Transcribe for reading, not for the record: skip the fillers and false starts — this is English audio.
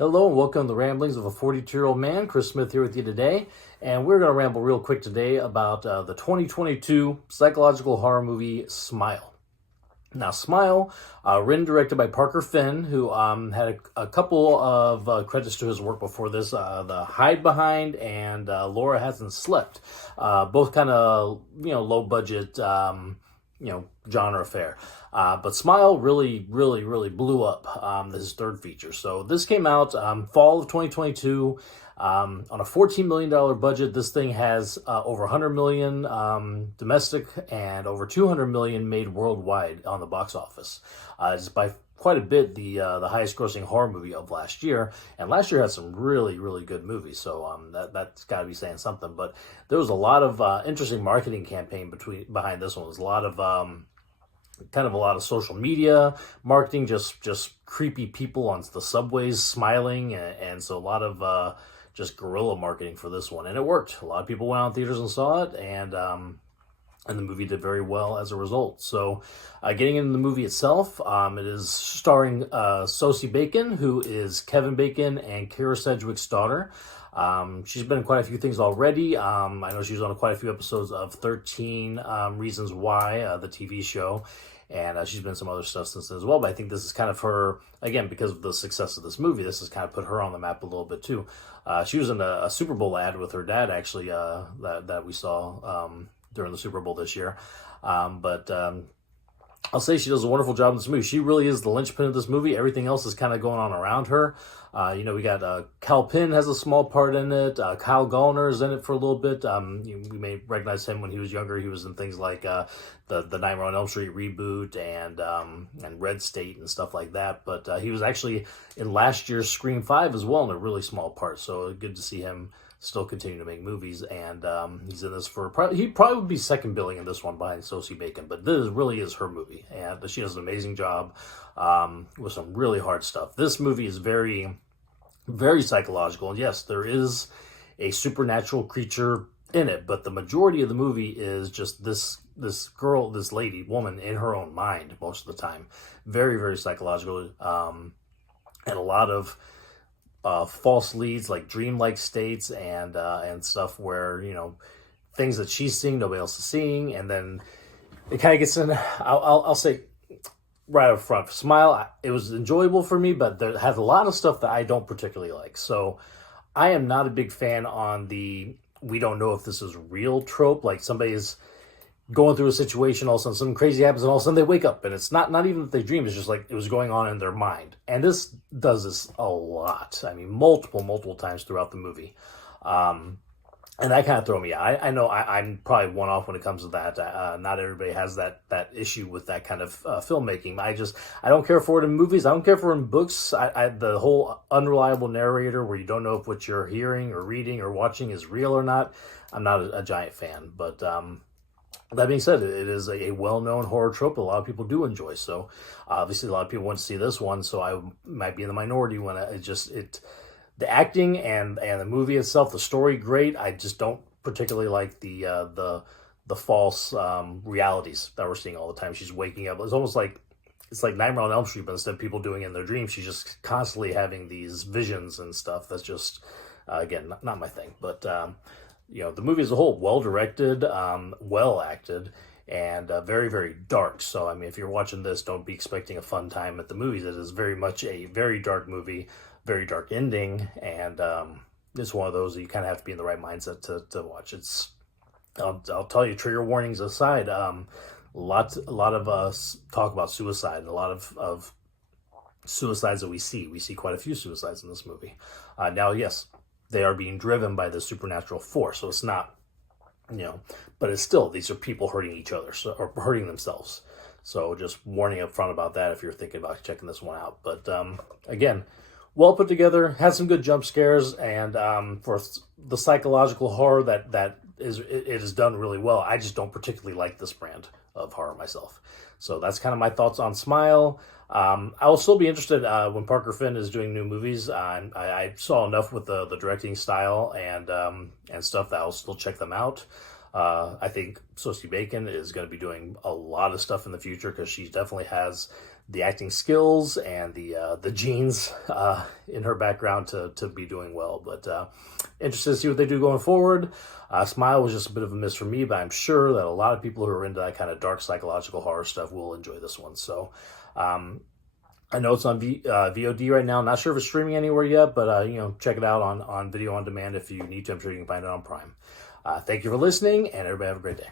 Hello and welcome to the Ramblings of a 42-year-old man. Chris Smith here with you today, and we're going to ramble real quick today about the 2022 psychological horror movie Smile. Now, Smile, written and directed by Parker Finn, who had a couple of credits to his work before this, The Hide Behind and Laura Hasn't Slept, both kind of low budget genre fare. But Smile really blew up this third feature. So this came out fall of 2022 on a $14 million budget. This thing has over $100 million domestic and over $200 million made worldwide on the box office. It's by quite a bit the highest grossing horror movie of last year, and last year had some really good movies, so that's got to be saying something. But there was a lot of interesting marketing campaign behind this one. There's a lot of a lot of social media marketing, just creepy people on the subways smiling, and so a lot of just guerrilla marketing for this one, and it worked. A lot of people went out in theaters and saw it, and the movie did very well as a result. So getting into the movie itself, it is starring Sosie Backn, who is Kevin Bacon and Kara Sedgwick's daughter. She's been in quite a few things already. I know she was on quite a few episodes of 13 Reasons Why, the TV show, and she's been in some other stuff since then as well. But I think this is kind of her, again, because of the success of this movie, this has kind of put her on the map a little bit too. She was in a Super Bowl ad with her dad, actually, that we saw during the Super Bowl this year. But I'll say she does a wonderful job in this movie. She really is the linchpin of this movie. Everything else is kind of going on around her. We got Kal Penn has a small part in it. Kyle Gallner is in it for a little bit. We may recognize him when he was younger. He was in things like the Nightmare on Elm Street reboot and Red State and stuff like that. But he was actually in last year's Scream 5 as well in a really small part. So good to see him still continue to make movies, and he's in this he probably would be second billing in this one behind Sosie Backn, but this really is her movie, and she does an amazing job with some really hard stuff. This movie is very psychological, and yes, there is a supernatural creature in it, but the majority of the movie is just this woman in her own mind most of the time. Very psychological, and a lot of false leads, like dreamlike states and stuff where things that she's seeing nobody else is seeing, and then it kind of gets in. I'll say right up front, Smile, it was enjoyable for me, but there has a lot of stuff that I don't particularly like. So I am not a big fan on the we don't know if this is real trope, like somebody's going through a situation, all of a sudden something crazy happens, and all of a sudden they wake up, and it's not even that they dream, it's just like it was going on in their mind. And this does this a lot. I mean, multiple times throughout the movie. And that kind of throw me out. I know I'm probably one off when it comes to that. Not everybody has that issue with that kind of filmmaking. I don't care for it in movies. I don't care for it in books. The whole unreliable narrator where you don't know if what you're hearing or reading or watching is real or not, I'm not a giant fan. But that being said, it is a well-known horror trope that a lot of people do enjoy. So obviously a lot of people want to see this one, so I might be in the minority when the acting and the movie itself, the story, great. I just don't particularly like the false realities that we're seeing all the time. She's waking up. It's almost like Nightmare on Elm Street, but instead of people doing it in their dreams, she's just constantly having these visions and stuff. That's just again not my thing. But the movie as a whole, well-directed, well-acted, and very dark. So, I mean, if you're watching this, don't be expecting a fun time at the movies. It is very much a very dark movie, very dark ending, and it's one of those that you kind of have to be in the right mindset to watch. I'll tell you, trigger warnings aside, a lot of us talk about suicide, and a lot of suicides that we see. We see quite a few suicides in this movie. Now, yes, they are being driven by the supernatural force, so it's not, but it's still, these are people hurting each other, or hurting themselves. So just warning up front about that if you're thinking about checking this one out. But again, well put together, had some good jump scares, and for the psychological horror it is done really well. I just don't particularly like this brand of horror myself. So that's kind of my thoughts on Smile. I will still be interested when Parker Finn is doing new movies. I saw enough with the directing style and stuff that I'll still check them out. I think Sosie Backn is going to be doing a lot of stuff in the future because she definitely has the acting skills and the genes in her background to be doing well. But interested to see what they do going forward. Smile was just a bit of a miss for me, but I'm sure that a lot of people who are into that kind of dark psychological horror stuff will enjoy this one. So I know it's on VOD right now. Not sure if it's streaming anywhere yet, but check it out on video on demand if you need to. I'm sure you can find it on Prime. Thank you for listening, and everybody have a great day.